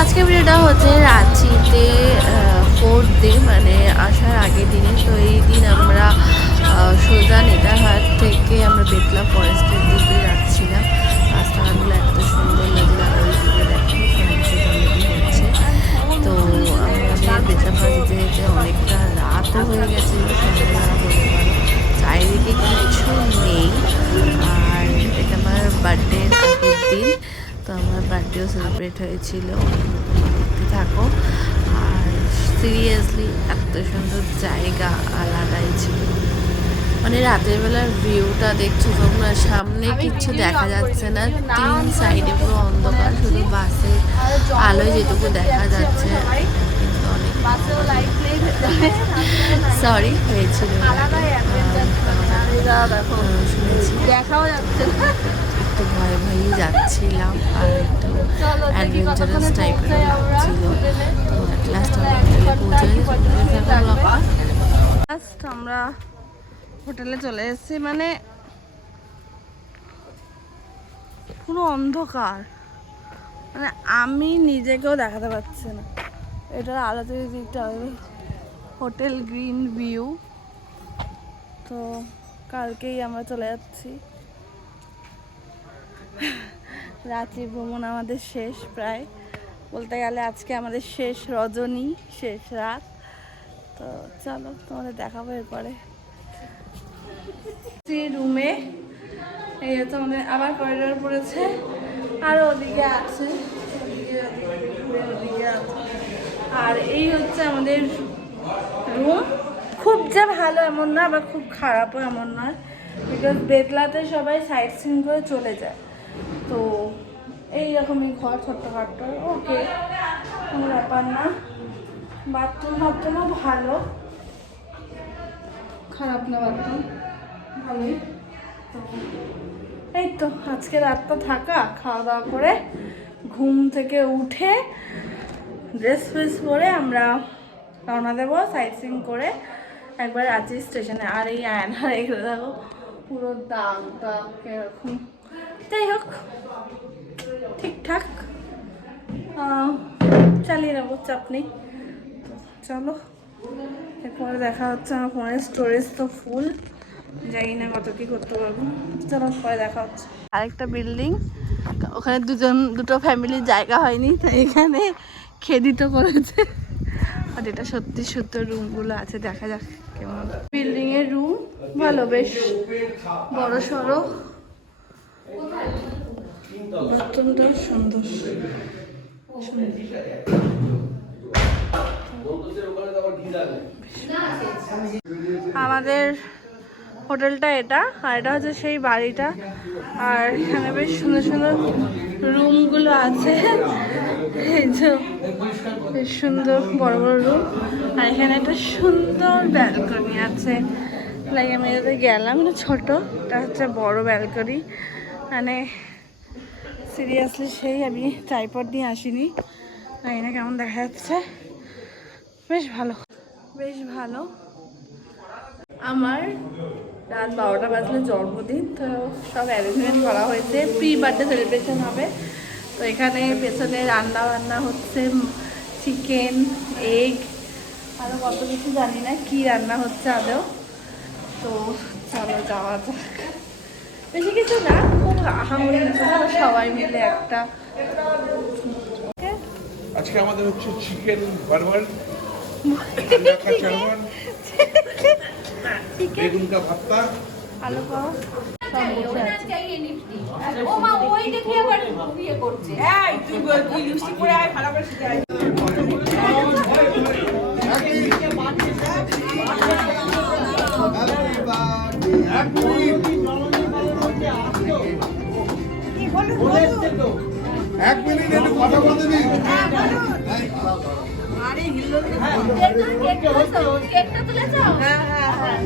আজকে ভিডিওটা হচ্ছে রাঁচিতে 4th ডে মানে আসার আগের দিনে। তো এই দিন আমরা সোজা নেতারহাট থেকে আমরা বেতলা ফরেস্টের দিকে যাচ্ছিলাম। রাস্তাঘাটগুলো এত সুন্দর লাগছিল, আর ওই দিকে দেখো হচ্ছে। তো আমাদের বেতলা ফরেস্ট যেতে যেতে অনেকটা রাতও হয়ে গেছিলো, সন্ধ্যাবেলা বলতে পারো। চারিদিকে কিছু নেই, আর এটা আমার বার্থডের আগের দিন। তো আমার বার্থডেও সেলিব্রেট হয়েছিল, দেখতে থাকো। আর সিরিয়াসলি এত সুন্দর জায়গা, আলাদাই ছিল। মানে রাতের বেলার ভিউটা দেখছো তোমরা, সামনে কিচ্ছু দেখা যাচ্ছে না, 3 সাইডে পুরো অন্ধকার, শুধু বাসের আলোয় যেটুকু দেখা যাচ্ছে। কিন্তু অনেক সরি হয়েছিল, শুনেছি দেখাও যাচ্ছে না, একটু ভয়ে ভয়েই যাচ্ছিলাম আর একটু অ্যাডভেঞ্চারাস টাইপের লাগছিল। তো অ্যাট লাস্ট আমরা আমরা হোটেলে চলে এসেছি। মানে পুরো অন্ধকার, মানে আমি নিজেকেও দেখাতে পারছি না। এটার আলাদা দিকটা হোটেল গ্রিন ভিউ। তো কালকেই আমরা চলে যাচ্ছি। রাঁচি ভ্রমণ আমাদের শেষ, প্রায় বলতে গেলে আজকে আমাদের শেষ রজনী, শেষ রাত। তো চলো তোমাদের দেখাবো এরপরে। রুমে এই হচ্ছে আমাদের, আবার করিডোর পড়েছে, আর ওদিকে আছে, ওদিকে আছে। আর এই হচ্ছে আমাদের রুম। খুব যে ভালো এমন না, আবার খুব খারাপও এমন নয়, বিকজ বেতলাতে সবাই সাইট সিন করে চলে যায়। তো এইরকমই ঘর, ছোট্টখাট্টো, ওকে, কোনো ব্যাপার না। বাথরুমও ভালো, খারাপ না, বাথরুম ভালোই। তো এই তো আজকে রাতটা থাকা, খাওয়া দাওয়া করে ঘুম থেকে উঠে ড্রেস ফ্রেস পরে আমরা রওনা দেবো সাইট সিন করে একবার রাঁচি স্টেশনে। আর এই আয়নার এগুলো দেখো পুরো দাগ দাগ এরকম। যাই হোক, ঠিকঠাক চালিয়ে নেবো, চাপ নেই। চলো এরপরে দেখা হচ্ছে। আমার ফোনের স্টোরেজ তো ফুল, জানি না কত কি করতে পারবো। চলো পরে দেখা হচ্ছে। আরেকটা বিল্ডিং, ওখানে দুটো ফ্যামিলির জায়গা হয়নি, তাই এখানে খেদিত করেছে। আর এটা সত্যি সত্য রুমগুলো আছে, দেখা যাক কেমন। বিল্ডিং এর রুম ভালো, বেশ বড় সড়ো, বাথরুমটা সুন্দর। আমাদের হোটেলটা এটা, আর এটা হচ্ছে সেই বাড়িটা। আর এখানে বেশ সুন্দর সুন্দর রুমগুলো আছে, এই যে বেশ সুন্দর বড় বড় রুম। আর এখানে একটা সুন্দর ব্যালকনি আছে। লাইক আমি এটাতে গেলাম, এটা ছোট, এটা হচ্ছে বড় ব্যালকনি। মানে সিরিয়াসলি সেই আমি ট্রাইপড নিয়ে আসিনি, জানি না কেমন দেখা যাচ্ছে। বেশ ভালো, বেশ ভালো। আমার রাত 12টা বাজলে জন্মদিন, তো সব অ্যারেঞ্জমেন্ট করা হয়েছে, প্রি বার্থডে সেলিব্রেশন হবে। তো এখানে পেছনে রান্না বান্না হচ্ছে, চিকেন, এগ, আরও কত কিছু জানি না কি রান্না হচ্ছে আদৌ। তো চলো যাওয়া যাক। বেশি কিছু না, খুব আহামরি কিছু না, সবাই মিলে একটা। আজকে আমাদের হচ্ছে চিকেন বার্গার, বেগুন কা ভর্তা, আলু পাও, সব বসে আছে। ও মা ওই দেখে আবার বিয়ে করছে। এই তুই লিপস্টিক পরে আয়, ভালো করে শিখে আয়। এক মিনিট একটু কথা বলতে দিন। আরে হিলো কেকটা তুলে যাও। হ্যাঁ হ্যাঁ হ্যাঁ,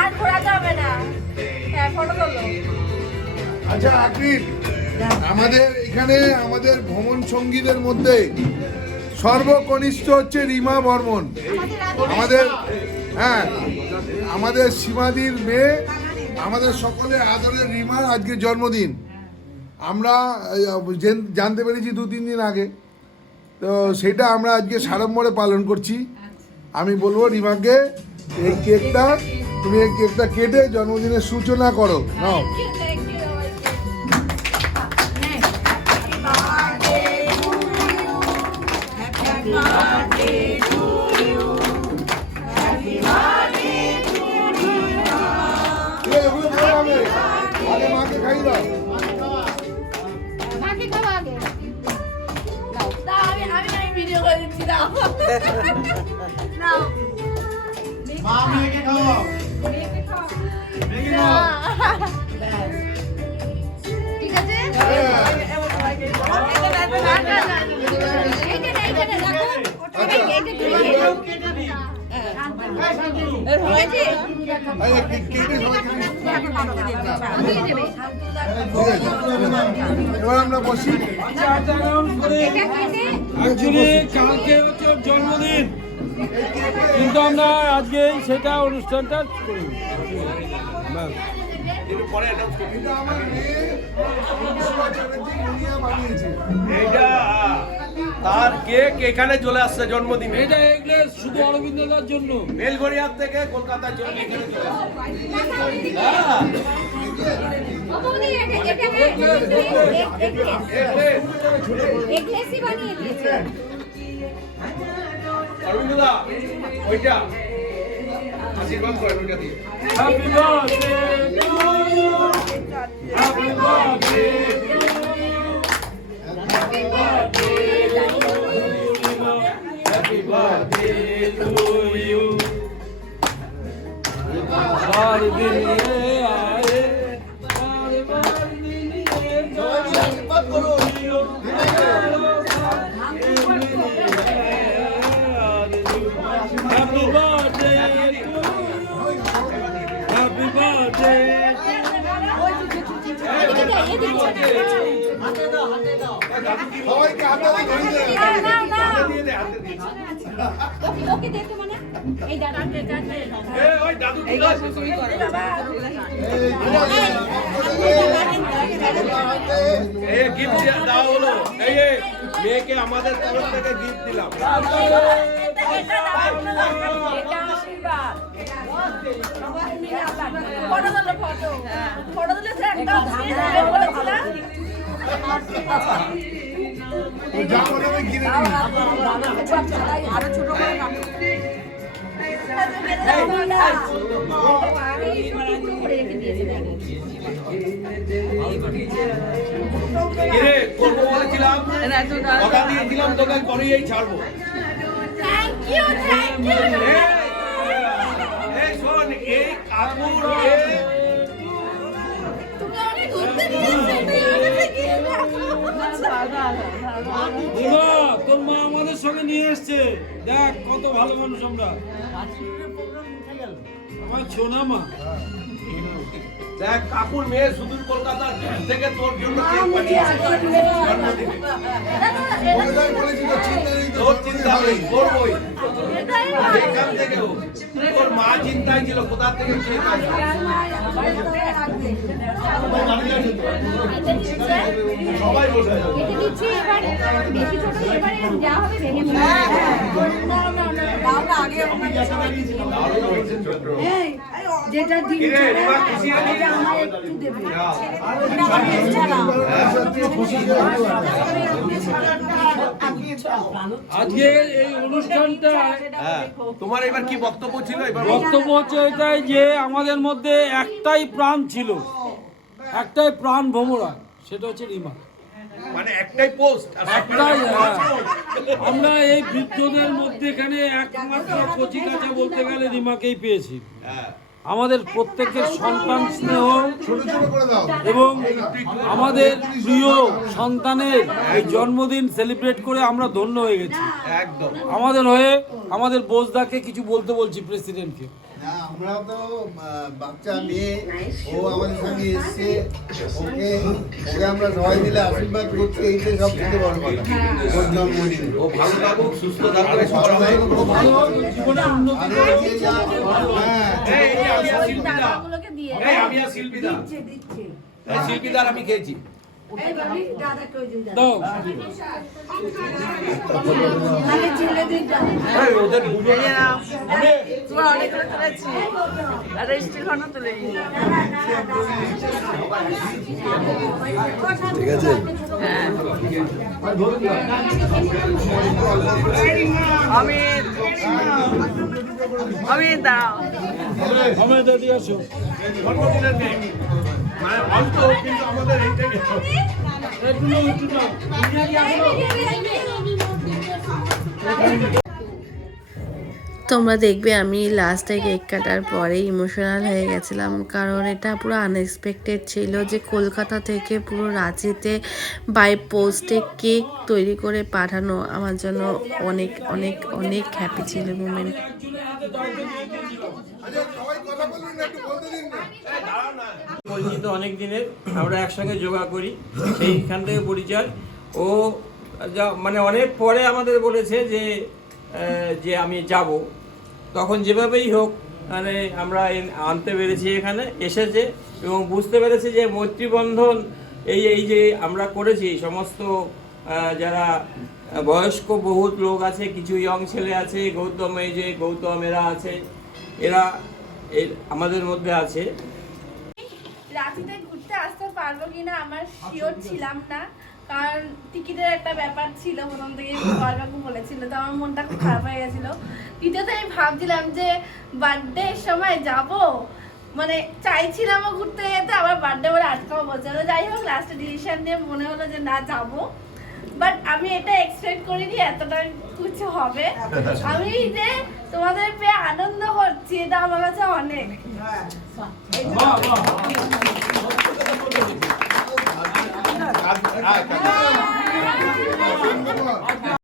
আর ঘোরা যাবে না। হ্যাঁ, ফটো তোলো। আচ্ছা আকরিম, আমাদের এখানে আমাদের ভ্রমণ সঙ্গীদের মধ্যে সর্বকনিষ্ঠ হচ্ছে রিমা বর্মন, আমাদের, হ্যাঁ আমাদের সীমাদির মেয়ে, আমাদের সকলের আদরের রিমার আজকে জন্মদিন। আমরা জানতে পেরেছি 2-3 দিন আগে, তো সেটা আমরা আজকে সাড়ম্বরে পালন করছি। আমি বলবো রিমাকে এই কেকটা, তুমি এই কেকটা কেটে জন্মদিনের সূচনা করো। নাও। আগে মাকে খাই দাও। আমি ভিডিও করে দিচ্ছি দাও। নাও মা মেয়েকে খাওয়াও। ঠিক আছে এবার আমরা বসি। অ্যাকচুয়ালি কালকে হচ্ছে ওর জন্মদিন, কিন্তু আমরা আজকে সেটা অনুষ্ঠানটা করি। এটা আমার মেয়ে অনুষ্কা চ্যাটার্জি মুনিয়া বানিয়েছে। এইটা তার কেক এখানে চলে আসছে জন্মদিনে। এটা এগুলো শুধু অরবিন্দদার জন্য। বেলগড়িয়ার থেকে কলকাতার জন্য এখানে চলে আসছে। অরবিন্দদা ওইটা আশীর্বাদ করেন ওইটা দিয়ে। Happy birthday to you, happy birthday to you, happy birthday happy birthday to you. बार दिन ये आए, बार दिन ये Happy birthday to you. Happy birthday. সবাইকে হাতে ধরিয়ে দেন। দিয়ে দে হাতে দিয়ে। ওকে দেখতে মানে এই দাদা ওই দাদু চলে আসছে। এই গিফট দাও হলো। এই মেয়েকে আমাদের তরফ থেকে গিফট দিলাম। যা মনে হবে কিনে কিরে করবো বলেছিলাম, কথা দিয়েছিলাম তোকে করেই ছাড়বো। এই শোন, এই কাপড় দিদা, তোর মা আমাদের সঙ্গে নিয়ে এসছে, দেখ কত ভালো মানুষ আমরা। আমার ছোনা মা। দেখ কাকুর মেয়ে সুদূর কলকাতা থেকে তোর জন্য কেক পাঠিয়েছে জন্মদিনে। বলেছি তো চিন্তা নেই তো, তোর চিন্তা নেই, করবোই এখান থেকে হোক। তোর মা চিন্তায় ছিল কোথা থেকে কেক আসবে। সবাই বসে আছে। যেটা দিন কিরে এবার খুশি হলি? আজকে এই অনুষ্ঠানটা হ্যাঁ, তোমার এবার কি বক্তব্য ছিল? এবার বক্তব্য হচ্ছে এটাই যে আমাদের মধ্যে একটাই প্রাণ ছিল, একটাই প্রাণ ভোমরা, সেটা হচ্ছে রিমা। মানে একটাই পোস্ট একটাই, হ্যাঁ। আমরা এই বৃদ্ধদের মধ্যে এখানে একমাত্র কচি কাঁচা বলতে গেলে রিমাকেই পেয়েছি। আমাদের প্রত্যেকের সন্তান স্নেহ ছোট ছোট করে দাও। এবং আমাদের প্রিয় সন্তানের এই জন্মদিন সেলিব্রেট করে আমরা ধন্য হয়ে গেছি। একদম। আমাদের হয়ে আমাদের বোসদাকে কিছু বলতে বলছি, প্রেসিডেন্টকে। না, আমরা তো বাচ্চা মেয়ে, ও আমাদের সঙ্গে এসছে, ওকে আমরা সবাই মিলে আশীর্বাদ করছি, এইটাই সবথেকে বড় কথা। ওর জন্মদিন ও ভালো থাকুক, সুস্থ থাকবে, সবার হবে। জীবনে উন্নতি আর করে। এগিয়ে যাও। হ্যাঁ, এই আমি আর শিল্পীদা, এই আমি আর শিল্পীদা, এই শিল্পীদার আমি খেয়েছি। দাও ওদের দুজন তোমার অনেকগুলো তুলেছি আর স্টিল ঘন তুলে নিই। ঠিক আছে অমিত অমিত দাঁড়াও। আমার দাদি আসো জন্মদিনের দিন মানে অন্ত কিন্তু আমাদের এইটাকে একটু নাও, একটু নাও। তোমরা দেখবে আমি লাস্টে কেক কাটার পরে ইমোশনাল হয়ে গেছিলাম, কারণ এটা পুরো আনএক্সপেক্টেড ছিল যে কলকাতা থেকে পুরো রাঁচিতে বাই পোস্টে কেক তৈরি করে পাঠানো আমার জন্য অনেক অনেক অনেক হ্যাপি ছিল মোমেন্ট। আচ্ছা সবাই কথা বলুন না, একটু বলতে দিন না। পরিচিত অনেক দিনের, আমরা একসঙ্গে যোগা করি, সেইখান থেকে পরিচয়। ও মানে অনেক পরে আমাদের বলেছে যে আমি যাব, তখন যেভাবেই হোক মানে আমরা আনতে পেরেছি, এখানে এসেছে এবং বুঝতে পেরেছি যে মৈত্রীবন্ধন এই যে আমরা করেছি সমস্ত যারা বয়স্ক বহুত লোক আছে, কিছু ইয়ং ছেলে আছে, গৌতম এরা আছে, এরা আমাদের মধ্যে আছে। রাঁচিতে ঘুরতে আসতে পারবো কিনা আমার শিওর ছিলাম না, কারণ টিকিটের একটা ব্যাপার ছিল, প্রথম থেকে কাকু বলেছিল, তো আমার মনটা খুব খারাপ হয়ে গেছিল। দ্বিতীয়ত আমি ভাবছিলাম যে বার্থডের সময় যাব, মানে চাইছিলামও ঘুরতে যেতে, আবার বার্থডে বলে আটকাও বলছে। যাই হোক লাস্টে ডিসিশন নিয়ে মনে হলো যে না যাবো, বাট আমি এটা এক্সপেক্ট করিনি এতটা কিছু হবে। আমি যে তোমাদের পেয়ে আনন্দ করছি এটা আমার কাছে অনেক। আচ্ছা